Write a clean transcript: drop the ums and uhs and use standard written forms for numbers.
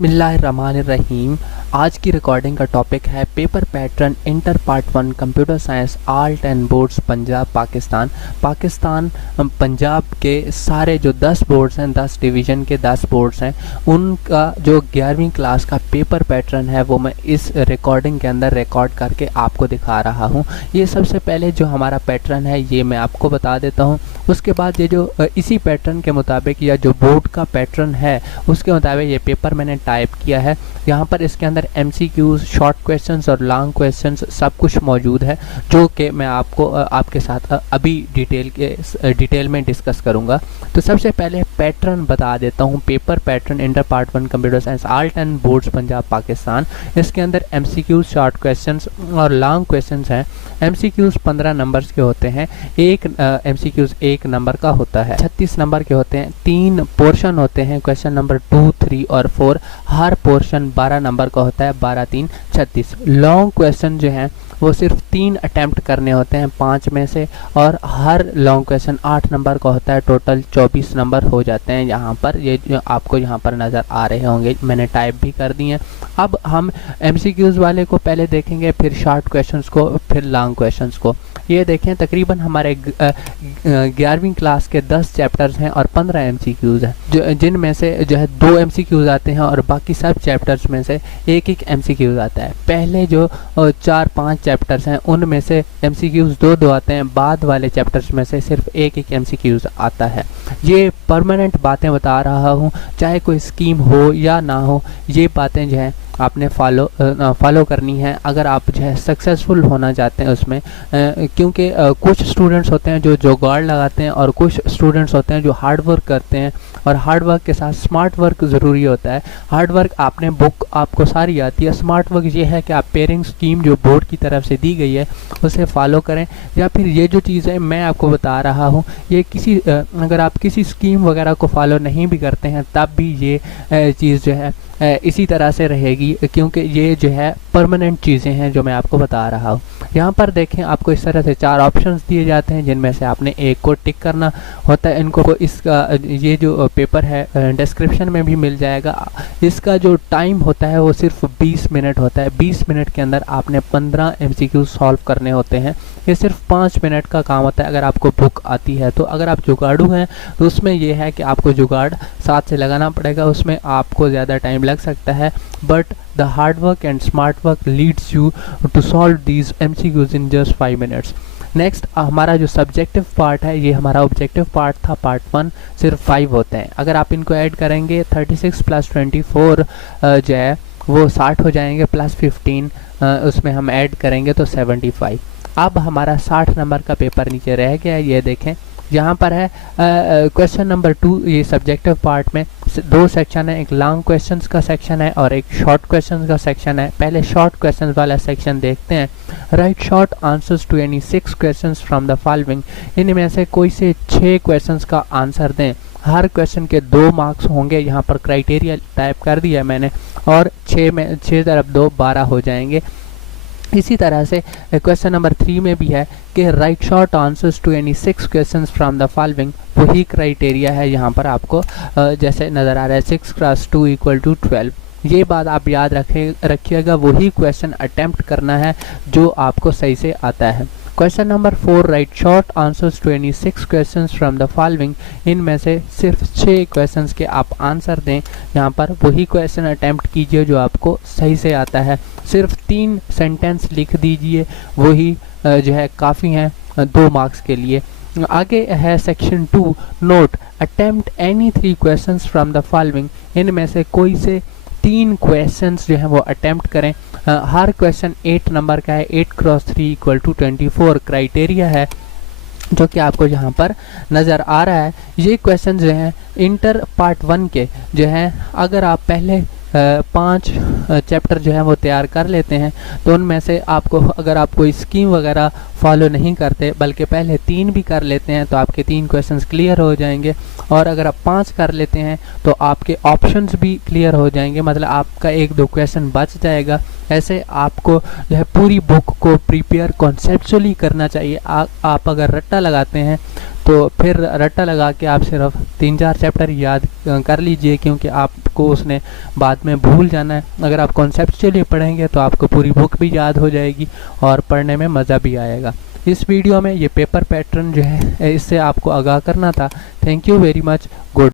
बिस्मिल्लाहिर्रहमानिर्रहीम। आज की रिकॉर्डिंग का टॉपिक है paper pattern inter part 1 computer science alt and boards Punjab Pakistan Punjab के सारे जो 10 बोर्ड्स हैं, 10 डिवीज़न के 10 बोर्ड्स हैं, उनका जो 11वीं क्लास का पेपर पैटर्न है वो मैं इस रिकॉर्डिंग के अंदर रिकॉर्ड करके आपको दिखा रहा हूँ। ये सबसे पहले जो हमारा पैटर्न है ये मैं आपको बता देता हूँ। उसके बाद ये जो इसी पैटर्न के मुताबिक या जो बोर्ड का पैटर्न है उसके मुताबिक ये पेपर मैंने टाइप किया है। यहाँ पर इसके अंदर MCQs, शॉर्ट क्वेश्चंस और लॉन्ग क्वेश्चंस सब कुछ मौजूद है, जो कि मैं आपको आपके साथ अभी डिटेल में डिस्कस करूँगा। तो सबसे पहले पैटर्न बता देता हूँ। Paper pattern inter part 1 computer science alt and boards Punjab Pakistan. इसके अंदर MCQs, शॉर्ट क्वेश्चंस और लॉन्ग क्वेश्चंस हैं। MCQs 15 नंबर्स के होते हैं। एक MCQs 1 नंबर का होता है। 36 नंबर के होते हैं। 3 पोर्शन होते हैं, क्वेश्चन नंबर 2, 3 और 4। हर पोर्शन 12 नंबर का होता है। 12 3 36। लॉन्ग क्वेश्चन जो हैं वो सिर्फ 3 अटैम्प्ट करने होते हैं 5 में से, और हर लॉन्ग क्वेश्चन 8 नंबर का होता है। टोटल 24 नंबर हो जाते हैं। यहाँ पर ये जो आपको यहाँ पर नज़र आ रहे होंगे, मैंने टाइप भी कर दिए हैं। अब हम MCQs वाले को पहले देखेंगे, फिर शॉर्ट क्वेश्चंस को, फिर लॉन्ग क्वेश्चंस को। ये देखें, तकरीबन हमारे 11वीं क्लास के 10 चैप्टर्स हैं और 15 MCQs हैं, जिनमें से जो है 2 MCQs आते हैं और बाकी सब चैप्टर्स में से एक MCQs आता है। पहले जो 4-5 चैप्टर्स हैं उनमें से MCQs 2-2 आते हैं। बाद वाले चैप्टर्स में से सिर्फ एक MCQs आता है। ये परमानेंट बातें बता रहा हूँ, चाहे कोई स्कीम हो या ना हो, ये बातें जो हैं आपने फॉलो करनी है अगर आप जो है सक्सेसफुल होना चाहते हैं उसमें। क्योंकि कुछ स्टूडेंट्स होते हैं जो जुगाड़ लगाते हैं और कुछ स्टूडेंट्स होते हैं जो हार्ड वर्क करते हैं, और हार्ड वर्क के साथ स्मार्ट वर्क ज़रूरी होता है। हार्ड वर्क आपने बुक आपको सारी आती है, स्मार्ट वर्क ये है कि आप पेयरिंग स्कीम जो बोर्ड की तरफ से दी गई है उसे फॉलो करें। या फिर ये जो चीज़ें मैं आपको बता रहा हूँ, ये किसी अगर आप किसी स्कीम वगैरह को फॉलो नहीं भी करते हैं तब भी ये चीज़ जो है इसी तरह से रहेगी, क्योंकि ये जो है परमानेंट चीज़ें हैं जो मैं आपको बता रहा हूँ। यहाँ पर देखें, आपको इस तरह से 4 ऑप्शंस दिए जाते हैं जिनमें से आपने एक को टिक करना होता है। इनको इसका ये जो पेपर है डिस्क्रिप्शन में भी मिल जाएगा। इसका जो टाइम होता है वो सिर्फ 20 मिनट होता है। 20 मिनट के अंदर आपने 15 MCQ सॉल्व करने होते हैं। ये सिर्फ 5 मिनट का काम होता है अगर आपको बुक आती है तो। अगर आप जुगाड़ू हैं तो उसमें यह है कि आपको जुगाड़ साथ से लगाना पड़ेगा, उसमें आपको ज़्यादा टाइम लग सकता है। But the hard work and smart work leads you to solve these MCQs in just 5 minutes. Next हमारा जो सब्जेक्टिव पार्ट है, ये हमारा ऑब्जेक्टिव पार्ट था पार्ट 1, सिर्फ 5 होते हैं। अगर आप इनको ऐड करेंगे 36 + 24 जो है वो 60 हो जाएंगे, प्लस 15 उसमें हम ऐड करेंगे तो 75। अब हमारा 60 नंबर का पेपर नीचे रह गया है। ये देखें, यहाँ पर है क्वेश्चन नंबर 2। ये सब्जेक्टिव पार्ट में 2 सेक्शन है, एक लॉन्ग क्वेश्चंस का सेक्शन है और एक शॉर्ट क्वेश्चंस का सेक्शन है। पहले शॉर्ट क्वेश्चंस वाला सेक्शन देखते हैं। Write short answers to any 6 questions from the following. इनमें से कोई से 6 क्वेश्चंस का आंसर दें। हर क्वेश्चन के 2 मार्क्स होंगे। यहाँ पर क्राइटेरिया टाइप कर दिया मैंने, और 6 में 6 तरफ 2 12 हो जाएंगे। इसी तरह से क्वेश्चन नंबर 3 में भी है कि write short answers to any 6 questions from the following. वही क्राइटेरिया है यहाँ पर आपको जैसे नज़र आ रहा है, 6 × 2 = 12। ये बात आप याद रखिएगा, वही क्वेश्चन अटेम्प्ट करना है जो आपको सही से आता है। Question number 4, write short answers to any 6 questions from the following. इनमें से सिर्फ 6 क्वेश्चंस के आप आंसर दें। यहाँ पर वही क्वेश्चन अटेम्प्ट कीजिए जो आपको सही से आता है। सिर्फ 3 सेंटेंस लिख दीजिए, वही जो है काफ़ी हैं 2 मार्क्स के लिए। आगे है section 2, note attempt any 3 questions from the following. इनमें से कोई से 3 क्वेश्चंस जो हैं वो अटेम्प्ट करें। हर क्वेश्चन 8 नंबर का है। 8 × 3 = 24 क्राइटेरिया है जो कि आपको यहाँ पर नज़र आ रहा है। ये क्वेश्चन जो हैं इंटर पार्ट 1 के जो हैं, अगर आप पहले 5 चैप्टर जो है वो तैयार कर लेते हैं तो उनमें से आपको, अगर आप कोई स्कीम वगैरह फॉलो नहीं करते बल्कि पहले 3 भी कर लेते हैं तो आपके 3 क्वेश्चंस क्लियर हो जाएंगे। और अगर आप 5 कर लेते हैं तो आपके ऑप्शंस भी क्लियर हो जाएंगे, मतलब आपका 1-2 क्वेश्चन बच जाएगा। ऐसे आपको जो है पूरी बुक को प्रिपेयर कॉन्सेप्चुअली करना चाहिए। आप अगर रट्टा लगाते हैं तो फिर रट्टा लगा के आप सिर्फ 3-4 चैप्टर याद कर लीजिए, क्योंकि आपको उसने बाद में भूल जाना है। अगर आप कॉन्सेप्चुअली पढ़ेंगे तो आपको पूरी बुक भी याद हो जाएगी और पढ़ने में मज़ा भी आएगा। इस वीडियो में ये पेपर पैटर्न जो है इससे आपको आगाह करना था। Thank you very much. Good.